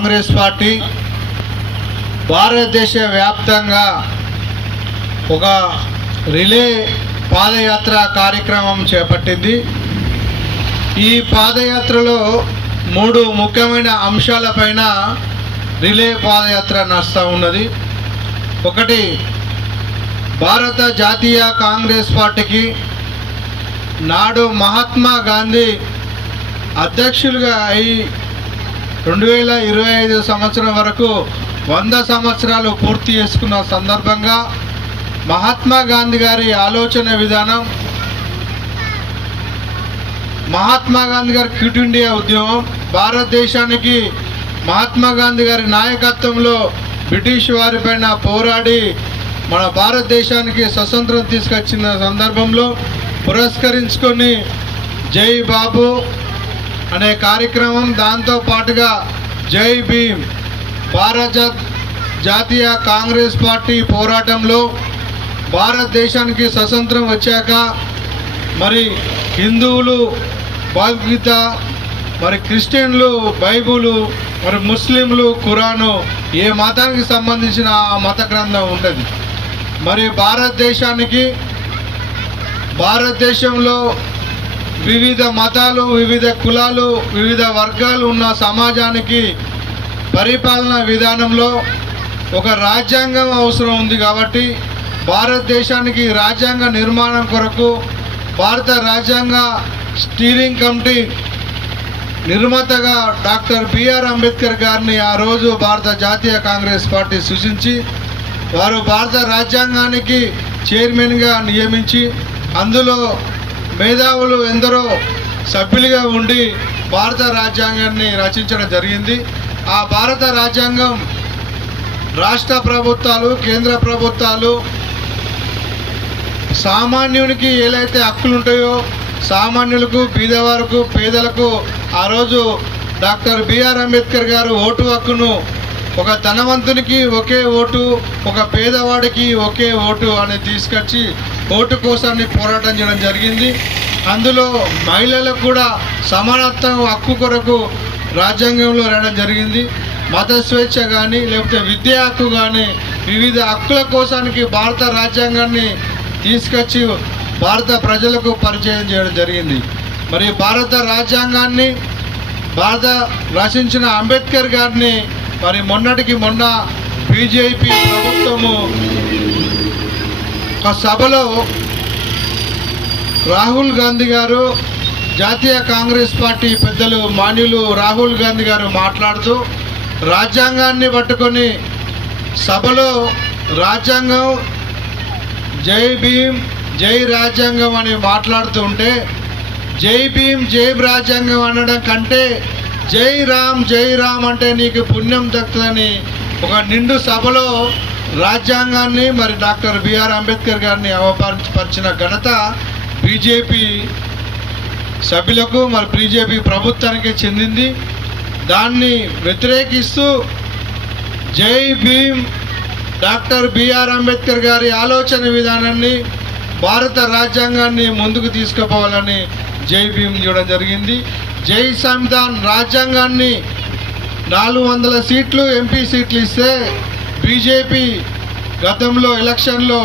Congress party భారతదేశ వ్యాప్తంగా ఒక రిలే పాదయాత్ర కార్యక్రమం చేపట్టింది. ఈ పాదయాత్రలో 3 ముఖ్యమైన అంశాలపైన రిలే పాదయాత్ర నడుస్తూ ఉన్నది. ఒకటి, భారత జాతీయ కాంగ్రెస్ పార్టీకి నాడు మహాత్మా గాంధీ అధ్యక్షులుగా అయి 2025 సంవత్సరం వరకు 100 సంవత్సరాలు పూర్తి చేసుకున్న సందర్భంగా మహాత్మా గాంధీ గారి ఆలోచన విధానం, మహాత్మా గాంధీ గారి క్విట్ ఇండియా ఉద్యమం, భారతదేశానికి మహాత్మా గాంధీ గారి నాయకత్వంలో బ్రిటిష్ వారిపైన పోరాడి మన భారతదేశానికి స్వతంత్రం తీసుకొచ్చిన సందర్భంలో పురస్కరించుకొని జై బాబు అనే కార్యక్రమం, దాంతో పాటుగా జై భీమ్, భారత జాతీయ కాంగ్రెస్ పార్టీ పోరాటంలో భారతదేశానికి స్వతంత్రం వచ్చాక మరి హిందువులు భగవద్గీత, మరి క్రిస్టియన్లు బైబులు, మరి ముస్లింలు ఖురాను, ఏ మతానికి సంబంధించిన ఆ మత గ్రంథం ఉంటుంది. మరి భారతదేశంలో వివిధ మతాలు, వివిధ కులాలు, వివిధ వర్గాలు ఉన్న సమాజానికి పరిపాలన విధానంలో ఒక రాజ్యాంగం అవసరం ఉంది. కాబట్టి భారతదేశానికి రాజ్యాంగ నిర్మాణం కొరకు భారత రాజ్యాంగ స్టీరింగ్ కమిటీ నిర్మాతగా డాక్టర్ బిఆర్ అంబేద్కర్ గారిని ఆ రోజు భారత జాతీయ కాంగ్రెస్ పార్టీ సూచించి వారు భారత రాజ్యాంగానికి చైర్మన్గా నియమించి అందులో మేధావులు ఎందరో సభ్యులుగా ఉండి భారత రాజ్యాంగాన్ని రచించడం జరిగింది. ఆ భారత రాజ్యాంగం రాష్ట్ర ప్రభుత్వాలు, కేంద్ర ప్రభుత్వాలు సామాన్యునికి ఏదైతే హక్కులు ఉంటాయో సామాన్యులకు, బీదవారికి, పేదలకు ఆ రోజు డాక్టర్ బిఆర్ అంబేద్కర్ గారు ఓటు హక్కును ఒక ధనవంతునికి ఒకే ఓటు, ఒక పేదవాడికి ఒకే ఓటు అని తీసుకొచ్చి ఓటు కోసాన్ని పోరాటం చేయడం జరిగింది. అందులో మహిళలకు కూడా సమానత్వం హక్కు కొరకు రాజ్యాంగంలో రాయడం జరిగింది. మత స్వేచ్ఛ కానీ లేకపోతే విద్యా హక్కు కానీ వివిధ హక్కుల కోసానికి భారత రాజ్యాంగాన్ని తీసుకొచ్చి భారత ప్రజలకు పరిచయం చేయడం జరిగింది. మరి భారత రాజ్యాంగాన్ని రచించిన అంబేద్కర్ గారిని మరి మొన్నటికి మొన్న బీజేపీ ప్రభుత్వము ఒక సభలో రాహుల్ గాంధీ గారు, జాతీయ కాంగ్రెస్ పార్టీ పెద్దలు మాన్యులు రాహుల్ గాంధీ గారు మాట్లాడుతూ రాజ్యాంగాన్ని పట్టుకొని సభలో రాజ్యాంగం జై భీమ్ జై రాజ్యాంగం అని మాట్లాడుతూ ఉంటే జై భీమ్ జై రాజ్యాంగం అనడం కంటే జై రామ్ అంటే నీకు పుణ్యం దక్కుతుందని ఒక నిండు సభలో రాజ్యాంగాన్ని మరి డాక్టర్ బిఆర్ అంబేద్కర్ గారిని అవమానపరిచిన ఘనత బీజేపీ సభ్యులకు, మరి బీజేపీ ప్రభుత్వానికి చెందింది. దాన్ని వ్యతిరేకిస్తూ జై భీమ్ డాక్టర్ బిఆర్ అంబేద్కర్ గారి ఆలోచన విధానాన్ని, భారత రాజ్యాంగాన్ని ముందుకు తీసుకుపోవాలని జై భీమ్ చూడడం జరిగింది. జై సంవిధాన్ రాజ్యాంగాన్ని 400 సీట్లు ఎంపీ సీట్లు ఇస్తే బీజేపీ గతంలో ఎలక్షన్లో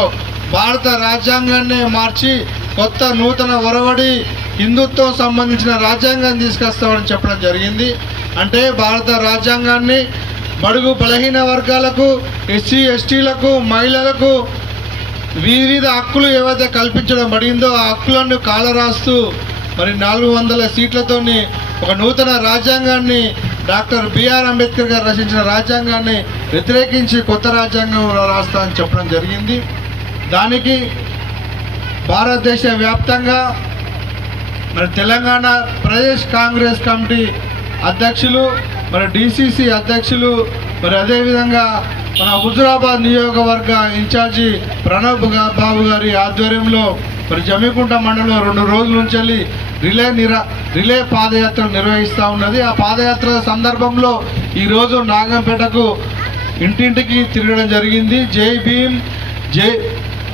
భారత రాజ్యాంగాన్ని మార్చి కొత్త నూతన ఒరవడి హిందుత్వం సంబంధించిన రాజ్యాంగాన్ని తీసుకొస్తామని చెప్పడం జరిగింది. అంటే భారత రాజ్యాంగాన్ని బడుగు బలహీన వర్గాలకు, ఎస్సీ ఎస్టీలకు, మహిళలకు వివిధ హక్కులు ఏవైతే కల్పించడం పడిందో ఆ హక్కులను కాలరాస్తూ మరి 400 సీట్లతోని ఒక నూతన రాజ్యాంగాన్ని డాక్టర్ బిఆర్ అంబేద్కర్ గారు రచించిన రాజ్యాంగాన్ని వ్యతిరేకించి కొత్త రాజ్యాంగం రాస్తా అని చెప్పడం జరిగింది. దానికి భారతదేశ వ్యాప్తంగా మరి తెలంగాణ ప్రదేశ్ కాంగ్రెస్ కమిటీ అధ్యక్షులు, మరి డిసిసి అధ్యక్షులు, మరి అదేవిధంగా మన హుజురాబాద్ నియోజకవర్గ ఇన్ఛార్జి ప్రణబ్ బాబు గారి ఆధ్వర్యంలో మరి జమ్మికుంట మండలంలో 2 రోజుల నుంచి రిలే పాదయాత్ర నిర్వహిస్తూ ఉన్నది. ఆ పాదయాత్ర సందర్భంలో ఈరోజు నాగంపేటకు ఇంటింటికి తిరగడం జరిగింది. జై భీమ్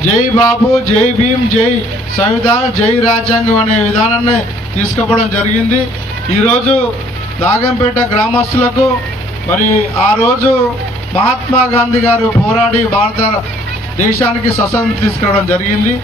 జై బాబు, జై భీమ్, జై సంవిధాన్, జై రాజ్యాంగం అనే విధానాన్ని తీసుకుపోవడం జరిగింది. ఈరోజు నాగంపేట గ్రామస్తులకు మరి ఆ రోజు మహాత్మా గాంధీ గారు పోరాడి భారత దేశానికి స్వతంత్రం తీసుకురావడం జరిగింది.